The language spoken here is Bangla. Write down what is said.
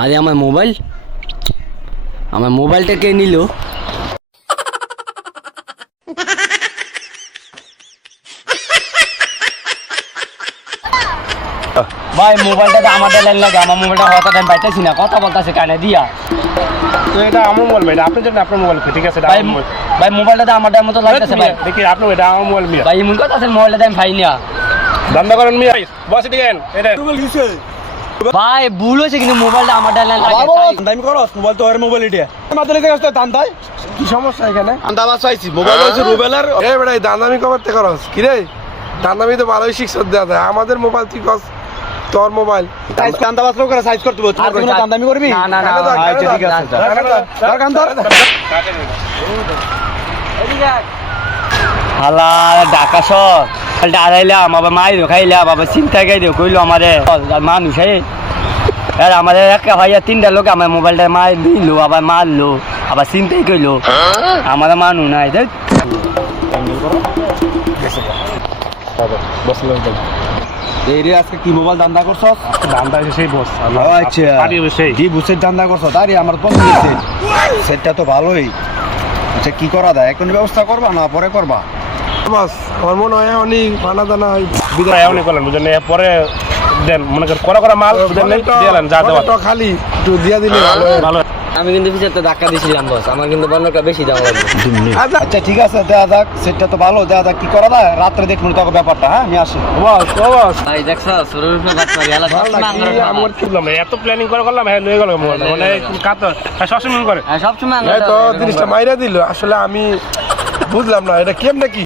আরে আমার মোবাইলটা কে নিল? ভাই মোবাইলটা আমাদের লাইন লাগে, আমার মোবাইলটা হঠাৎ টাইম পাইতেছি না, কথা বলতেছে কানে দিয়া। তো এটা আমার মোবাইল ভাই, আপনার জন্য আপনার মোবাইল ঠিক আছে। ভাই মোবাইলটা আমাদের মতো লাগতেছে ভাই। দেখি আপনার এটা আমার মোবাইল মিয়া। ভাই এমন কথা আছে, মোবাইলটা আমি পাই না। দান্দা করেন মিয়া, বসে দিয়েন এটা। ভাই ভুল হয়েছে, কিন্তু মোবাইলটা আমাদের লাইন লাগে। দামি করস মোবাইল তো ওর মোবাইল এটা মাত্র লেগে আসতে দান্দাই কি সমস্যা এখানে? দান্দাবাজ পাইছি মোবাইল হইছে রুবেলার। এ বেটা দান্দামি কমাতে করস কি রে? দান্দামি তো ভালোই শিক্ষা দেওয়া যায়। আমাদের মোবাইল তুই কস তোর মোবাইল সাইজ দান্দাবাজ করে সাইজ করতে বল। আর কোনো দান্দামি করবি না না না, আচ্ছা ঠিক আছে ধর কান ধর। হালা ঢাকা শহর আড়াইলাম, আবার মাইরো খাইলাম, আবার চিন্তা গাইলো কইলো আমারে মানুষ আমাদের একটা ভাইয়া তিনটা লোক আমার মোবাইলটা মার দিল, আবার মারলো, আবার চিন্তাই কইলো আমার মানুষ নাই। এই রে আজকে কি মোবাইল দান্দা করছস? দান্দা সেই বস আচ্ছা পারি সেই কি বুঝছিস দান্দা করছস? আরে আমার পছন্দ হইছে, সেটটা তো ভালোই। আচ্ছা কি করা যায়, এখন ব্যবস্থা করবা না পরে করবা? বাস আমার মনে হয় অনেক বানা দানা বিদায় এমনি করলেন বুঝলেন, পরে দেন মনে করেন করা মাল বুঝলেন দিলেন যা দেওয়া খালি একটু দিয়া দিলে ভালো হয়। ভালো। আমি কিন্তু পিছনে ধাক্কা দিয়েছিলাম বস, আমার কিন্তু বর্ণটা বেশি দেওয়া লাগবে। আচ্ছা ঠিক আছে দেয়া যাক, সেটটা তো ভালো, দেয়া যাক কি করা যায় রাত্রে দেখুন তো ব্যাপারটা। হ্যাঁ আমি আসি। বস ও বস ভাই দেখছ শরীর উপরে বাত মারি আলা আমার কি বললাম এত প্ল্যানিং করে করলাম, হ্যাঁ লয়ে গেল মোবাইল মানে কাতর সবসময় করে সব সময় এই তো জিনিসটা মাইরা দিল। আসলে আমি বুঝলাম না এটা কেমনে কি